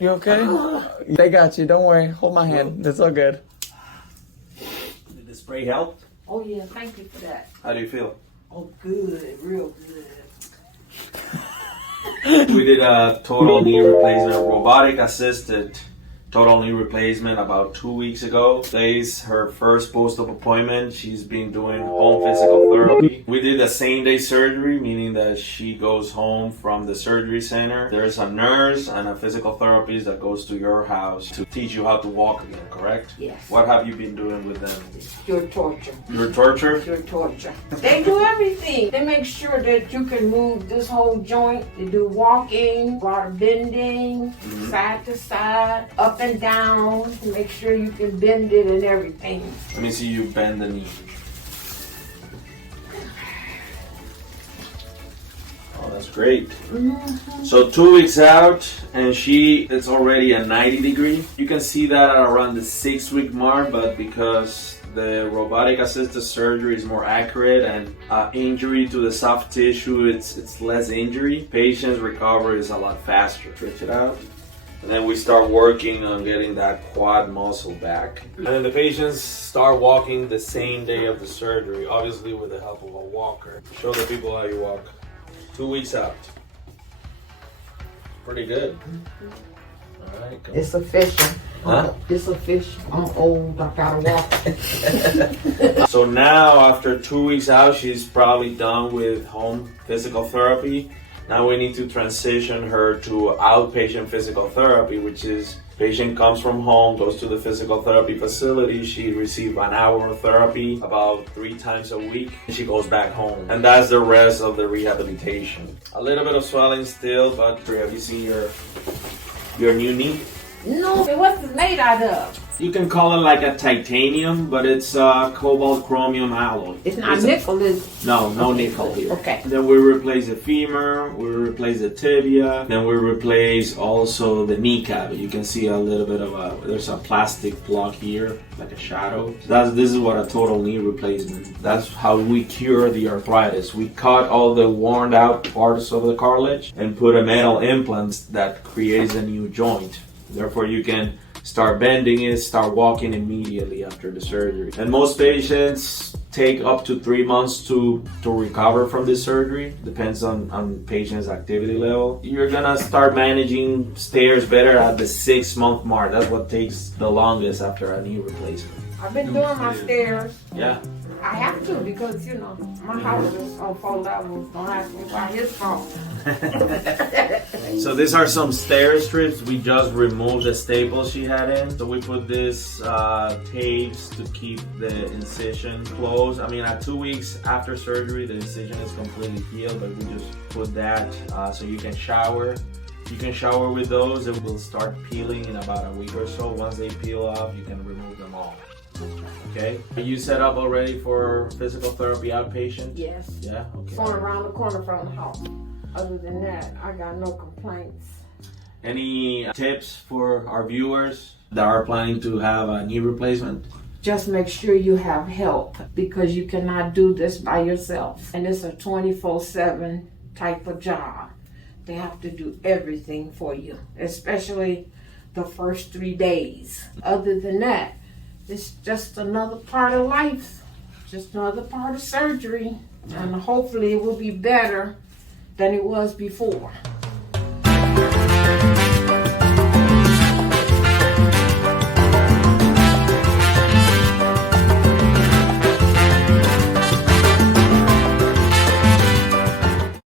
You okay? They got you. Don't worry. Hold my hand. It's all good. Did the spray help? Oh yeah, thank you for that. How do you feel? Oh good, real good. We did a total knee replacement, robotic assisted total knee replacement about 2 weeks ago. Today's her first post-op appointment. She's been doing home physical therapy. We did a same-day surgery, meaning that she goes home from the surgery center. There's a nurse and a physical therapist that goes to your house to teach you how to walk again, correct? Yes. What have you been doing with them? Pure torture. Your torture? Pure torture. They do everything. They make sure that you can move this whole joint. They do walking, a lot of bending, side to side, up and down, to make sure you can bend it and everything. Let me see you bend the knee. Oh, that's great. So 2 weeks out, and it's already a 90 degree. You can see that at around the 6 week mark, but because the robotic assisted surgery is more accurate and injury to the soft tissue, it's less injury. Patient's recovery is a lot faster. Stretch it out. And then we start working on getting that quad muscle back. And then the patients start walking the same day of the surgery, obviously with the help of a walker. Show the people how you walk. 2 weeks out. Pretty good. All right, go. It's official. Huh? It's official. I'm old. I gotta walk. So now, after 2 weeks out, she's probably done with home physical therapy. Now we need to transition her to outpatient physical therapy, which is patient comes from home, goes to the physical therapy facility. She receives an hour of therapy about 3 times a week. And she goes back home. And that's the rest of the rehabilitation. A little bit of swelling still, but have you seen your new knee? No, what's it made out of? You can call it like a titanium, but it's cobalt chromium alloy. It's not nickel, is it? No nickel here. Okay. Then we replace the femur, we replace the tibia, then we replace also the kneecap. You can see a little bit of there's a plastic block here, like a shadow. This is what a total knee replacement. That's how we cure the arthritis. We cut all the worn out parts of the cartilage and put a metal implant that creates a new joint. Therefore, you can start bending it, start walking immediately after the surgery. And most patients take up to 3 months to recover from this surgery. Depends on patient's activity level. You're gonna start managing stairs better at the 6 month mark. That's what takes the longest after a knee replacement. I've been doing my stairs. Yeah. I have to because, my house is on 4 levels. Don't ask me why his fault. So these are some stair strips. We just removed the staples she had in. So we put this tapes to keep the incision closed. I mean, at 2 weeks after surgery, the incision is completely healed, but we just put that so you can shower. You can shower with those. It will start peeling in about a week or so. Once they peel off, you can remove them all. Okay. Are you set up already for physical therapy outpatient? Yes. Yeah? Okay. Going around the corner from the house. Other than that, I got no complaints. Any tips for our viewers that are planning to have a knee replacement? Just make sure you have help because you cannot do this by yourself. And it's a 24/7 type of job. They have to do everything for you, especially the first 3 days. Other than that, it's just another part of life, just another part of surgery, and hopefully it will be better than it was before.